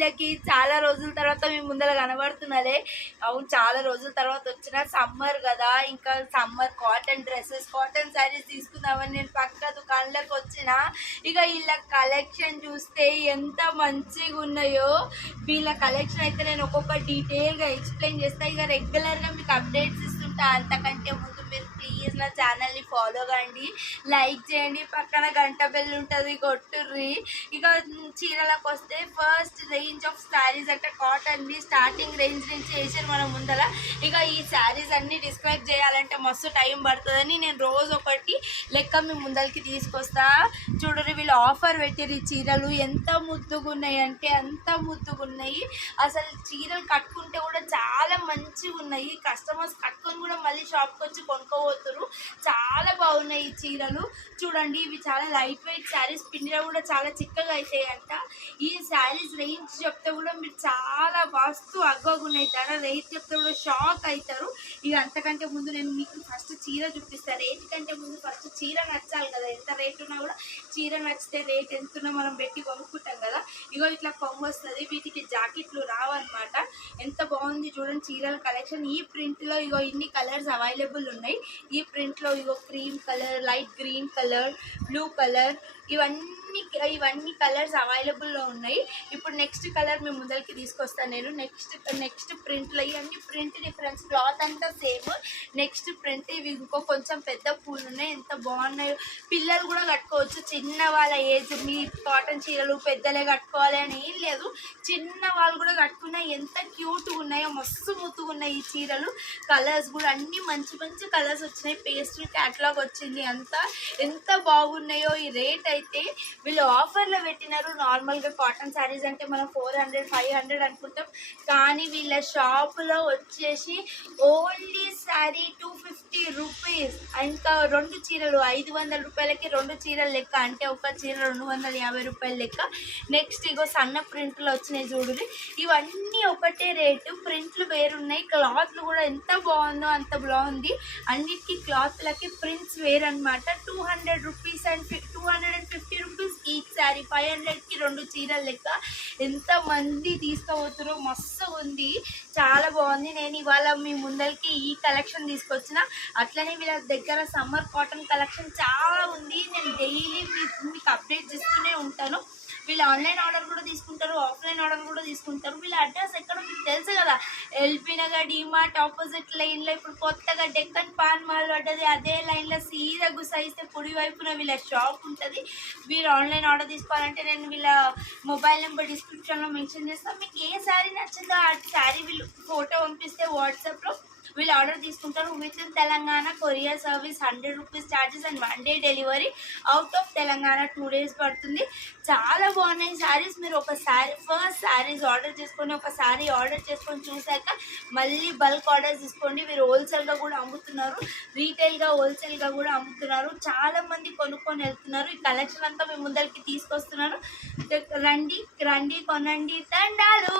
వీళ్ళకి చాలా రోజుల తర్వాత మీ ముందర కనబడుతున్నదే. అవును, చాలా రోజుల తర్వాత వచ్చిన సమ్మర్ కదా, ఇంకా summer cotton dresses, cotton saris తీసుకుందామని నేను పక్క దుకాణంలోకి వచ్చిన. ఇక వీళ్ళ కలెక్షన్ చూస్తే ఎంత మంచిగా ఉన్నాయో. వీళ్ళ కలెక్షన్ అయితే నేను ఒక్కొక్క డీటెయిల్గా ఎక్స్ప్లెయిన్ చేస్తాను. ఇక రెగ్యులర్గా మీకు అప్డేట్స్ ఇస్తుంటా. అంతకంటే ముందు మీరు ప్లీజ్ నా ఛానల్ని ఫాలో కండి, లైక్ చేయండి, పక్కన గంట బెల్ ఉంటుంది కొట్టుర్రి. ఇక చీరలకు వస్తే ఫస్ట్ రేంజ్ ఆఫ్ శారీస్ అంటే కాటన్వి స్టార్టింగ్ రేంజ్ నుంచి వేసారు మనం ముందర. ఇక ఈ శారీస్ అన్ని డిస్క్రైబ్ చేయాలంటే మస్తు టైం పడుతుందని నేను రోజు ఒకటి లెక్క మీ ముందరికి తీసుకొస్తా. చూడరు, వీళ్ళు ఆఫర్ పెట్టారు. ఈ చీరలు ఎంత ముద్దుగా ఉన్నాయి అంటే అంత ముద్దుగా ఉన్నాయి. అసలు చీరలు కట్టుకుంటే కూడా చాలా మంచిగా ఉన్నాయి. కస్టమర్స్ కట్టుకొని కూడా మళ్ళీ షాప్కి వచ్చి కొనుక్కోబోతున్నారు. చాలా బాగున్నాయి ఈ చీరలు. చూడండి, ఇవి చాలా లైట్ వెయిట్ శారీస్, పిండిలో కూడా చాలా చిక్కగా అవుతాయంట. ఈ శారీస్ రేంజ్ చెప్తే కూడా మీరు చాలా వాస్తు అగ్గగా ఉన్నాయి. ధర రేట్ చెప్తే కూడా షాక్ అవుతారు. ఇక అంతకంటే ముందు నేను మీకు ఫస్ట్ చీర చూపిస్తాను. రేట్ కంటే ముందు ఫస్ట్ చీర నచ్చాలి కదా. ఎంత రేట్ ఉన్నా కూడా చీర నచ్చితే రేట్ ఎంతున్నా మనం పెట్టి కొనుక్కుంటాం కదా. ఇగో ఇట్లా కొంగు వస్తుంది. వీటికి జాకెట్లు రావన్నమాట. ఎంత బాగుంది చూడండి చీరల కలెక్షన్. ఈ ప్రింట్లో ఇగో ఇన్ని కలర్స్ అవైలబుల్ ఉన్నాయి. ఈ ప్రింట్లో ఇగో cream colour, light green colour, blue colour, ఇవన్నీ కలర్స్ అవైలబుల్లో ఉన్నాయి. ఇప్పుడు నెక్స్ట్ కలర్ మీ ముందరికి తీసుకొస్తాను నేను. నెక్స్ట్ ప్రింట్లో ఇవన్నీ ప్రింట్ డిఫరెన్స్, క్లాత్ అంతా సేమ్. నెక్స్ట్ ప్రింట్ ఇవి ఇంకో కొంచెం పెద్ద పూలు ఉన్నాయి. ఎంత బాగున్నాయో. పిల్లలు కూడా కట్టుకోవచ్చు. చిన్న వాళ్ళ ఏజ్, మీ కాటన్ చీరలు పెద్దలే కట్టుకోవాలి అని ఏం లేదు. చిన్న వాళ్ళు కూడా కట్టుకున్నా ఎంత క్యూట్గా ఉన్నాయో. మస్తు ముద్దుగా ఉన్నాయి ఈ చీరలు. కలర్స్ కూడా అన్నీ మంచి మంచి కలర్స్ వచ్చినాయి. పేస్టల్ క్యాటలాగ్ వచ్చింది. అంతా ఎంత బాగున్నాయో. ఈ రేట్ అయితే వీళ్ళు ఆఫర్లో పెట్టినారు. నార్మల్గా కాటన్ శారీస్ అంటే మనం 400 500 అనుకుంటాం, కానీ వీళ్ళ షాపులో వచ్చేసి ఓన్లీ శారీ 250 రూపీస్. ఇంకా 2 చీరలు 500 రూపాయలకి 2 చీరలు లెక్క. అంటే ఒక చీర 250 రూపాయల లెక్క. నెక్స్ట్ ఇగో సన్న ప్రింట్లు వచ్చినాయి చూడండి. ఇవన్నీ ఒకటే రేటు, ప్రింట్లు వేరున్నాయి. క్లాత్లు కూడా ఎంత బాగుందో అంత బాగుంది. అన్నిటికీ క్లాత్లకి ప్రింట్స్ వేరనమాట. 200 rupees and 250 rupees each sari. 500కి 2 చీరలు లెక్క. ఎంతమంది తీసుకోబోతురో. మస్తు ఉంది, చాలా బాగుంది. నేను ఇవాళ మీ ముందరికి ఈ కలెక్షన్ తీసుకొచ్చిన. అట్లనే వీళ్ళ దగ్గర సమ్మర్ కాటన్ కలెక్షన్ చాలా ఉంది. నేను డైలీ మీకు అప్డేట్ చేస్తూనే ఉంటాను. వీళ్ళు ఆన్లైన్ ఆర్డర్ కూడా తీసుకుంటారు, ఆఫ్లైన్ ఆర్డర్ కూడా తీసుకుంటారు. వీళ్ళ అడ్రస్ ఎక్కడో మీకు తెలుసు కదా, ఎల్బీ నగర్ డిమార్ట్ ఆపోజిట్ లైన్లో ఇప్పుడు కొత్తగా డెక్కన్ పాన్ మాల్ పడ్డది. అదే లైన్లో సీదా గుసాయిస్తే కుడి వైపున వీళ్ళ షాప్ ఉంటుంది. మీరు ఆన్లైన్ ఆర్డర్ తీసుకోవాలంటే నేను వీళ్ళ మొబైల్ నెంబర్ డిస్క్రిప్షన్లో మెన్షన్ చేస్తాను. మీకు ఏ శారీ నచ్చిందో ఆ శారీ వీళ్ళు ఫోటో పంపిస్తే వాట్సాప్లో వీళ్ళు ఆర్డర్ తీసుకుంటారు. With in Telangana courier service 100 rupees charges and 1 day delivery. Out of Telangana 2 days పడుతుంది. చాలా బాగున్నాయి శారీస్. మీరు ఒక ఫస్ట్ శారీస్ ఆర్డర్ చేసుకొని, ఒక శారీ ఆర్డర్ చేసుకొని చూశాక మళ్ళీ బల్క్ ఆర్డర్స్ తీసుకోండి. మీరు హోల్సేల్గా కూడా అమ్ముతున్నారు, రీటైల్గా హోల్సేల్గా కూడా అమ్ముతున్నారు. చాలామంది కొనుక్కొని వెళ్తున్నారు. ఈ కలెక్షన్ అంతా మీ ముందరికి తీసుకొస్తున్నాను. రండి కొనండి, దండాలు.